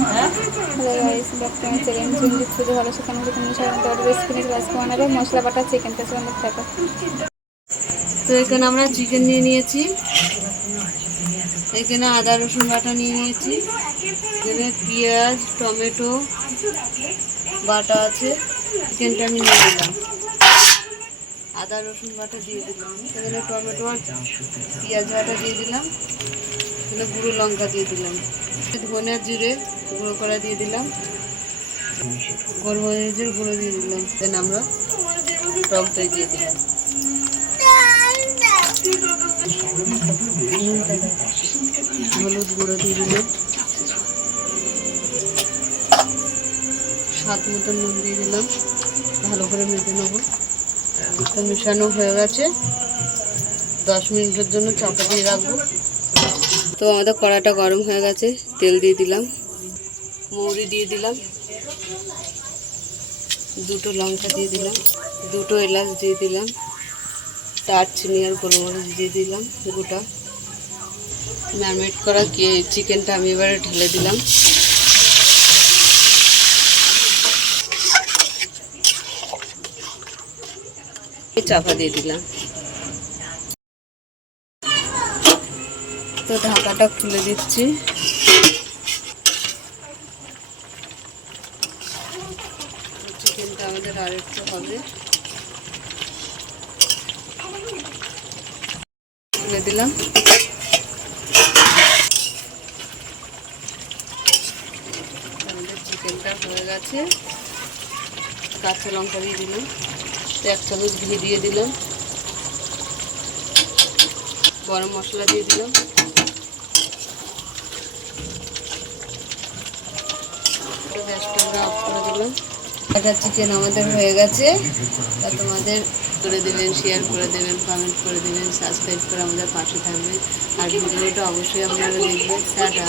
Hello guys, back to my channel Ranjit শুধু ভালো সেখানে তোমরা সবাই আমাদের রেসিপি নিয়ে আজকে বানাবো মশলা বাটা চিকেন। তো আমাদের থাকো। তো এখানে আমরা চিকেন নিয়ে নিয়েছি, এখানে আদা রসুন বাটা নিয়ে নিয়েছি, এখানে পেঁয়াজ টমেটো বাটা আছে। চিকেনটা আমি নিয়ে নিলাম, আদা রসুন বাটা দিয়ে দিলাম, এখানে টমেটো আর পেঁয়াজ বাটা দিয়ে দিলাম, এখানে গুঁড়ো লঙ্কা দিয়ে দিলাম, ধনে জিরে গুঁড়ো করা দিয়ে দিলাম, গোলমরিচের গুঁড়ো দিয়ে দিলাম, দেন আমরা টক দই দিয়ে দিলাম, হলুদ গুঁড়ো দিয়ে দিলাম, স্বাদ মতো নুন দিয়ে দিলাম, ভালো করে মেখে নেবো। তো মেশানো হয়ে গেছে, 10 মিনিটের জন্য চাপা দিয়ে রাখবো। তো আমাদের কড়াটা গরম হয়ে গেছে, তেল দিয়ে দিলাম, মৌরি দিয়ে দিলাম, দুটো লঙ্কা দিয়ে দিলাম, দুটো এলাচ দিয়ে দিলাম, দারচিনি আর গোলমরিচ দিয়ে দিলাম গোটা। ম্যারিনেট করা চিকেনটা আমি এবারে ঢেলে দিলাম, চাপা দিয়ে দিলাম। তো ঢাকাটা খুলে দিচ্ছি, চিকেনটা আমাদের আরেকটু হবে, খুলে দিলাম। আমাদের চিকেনটা হয়ে গেছে, কাঁচা লঙ্কা দিয়ে দিলাম, 1 চামচ ঘি দিয়ে দিলাম, গরম মশলা দিয়ে দিলাম, গ্যাসটা আমরা অফ করে দিলাম। একটা চিকেন আমাদের হয়ে গেছে। তা তোমাদের করে দেবেন, শেয়ার করে দেবেন, কমেন্ট করে দেবেন, সাবস্ক্রাইব করে আমাদের পাশে থাকবেন, আর ভিডিওটা অবশ্যই আপনারা দেখবেন। টাটা।